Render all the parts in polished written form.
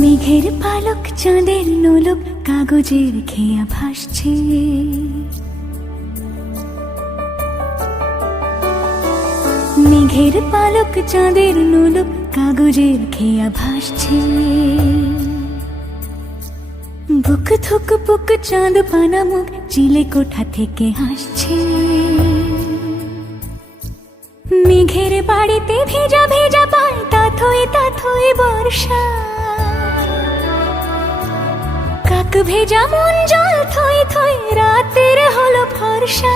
মেঘের পালক চাঁদের নোলক কাগজের খেয়া ভাসছে, মেঘের পালক চাঁদের নোলক কাগজের খেয়া ভাসছে। বুক থুক বুক চাঁদ পানা মুখ চিলে কোঠা থেকে হাসছে। মেঘের বাড়িতে ভেজা ভেজা পায় তাথই বর্ষা, কাক ভেজা মন জল থই থই রাতের হলো ফর্সা।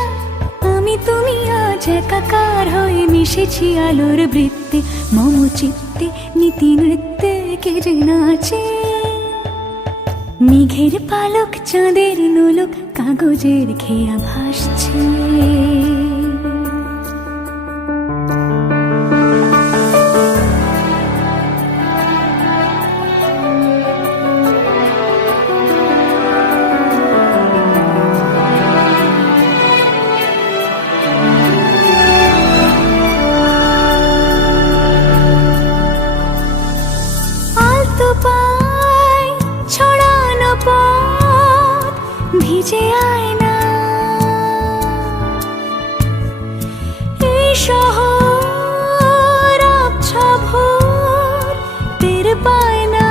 আমি তুমি আজ একাকার হয়ে মিশেছি আলোর বৃত্তে, মম চিত্তে নীতি নৃত্যে কে যে নাচে। মেঘের পালক চাঁদের নোলক কাগজের খেয়া ভাসছে। ভিজে আয়না এই শহর আবছা ভোর টের পায় না।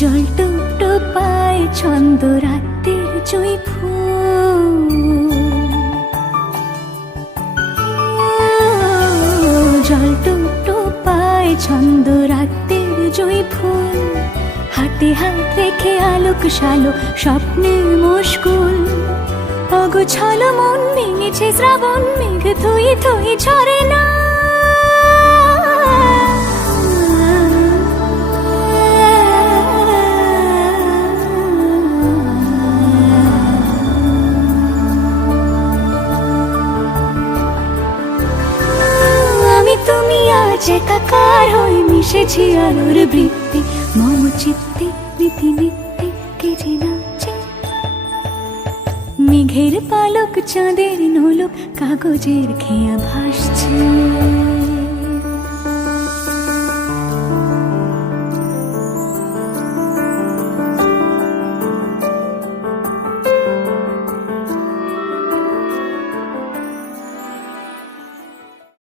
জল টুপ পায় ছন্দ রাতের জুঁই ফুল, জল টুপ পায় ছন্দ রাতের জুঁই ফুল। হাতে হাত রেখে আলোক শালো স্বপ্নে মশগুল, অগোছালো মন ভেঙেছে শ্রাবণ মেঘ থই থই ঝরে না। আমি তুমি আজ একাকার হয়ে মিশেছি আলোর বৃত্তে, মম চিত্তে নীতি নৃত্যে কে যে নাচে। মেঘের পালক চাঁদের নোলক কাগজের খেয়া ভাসছে।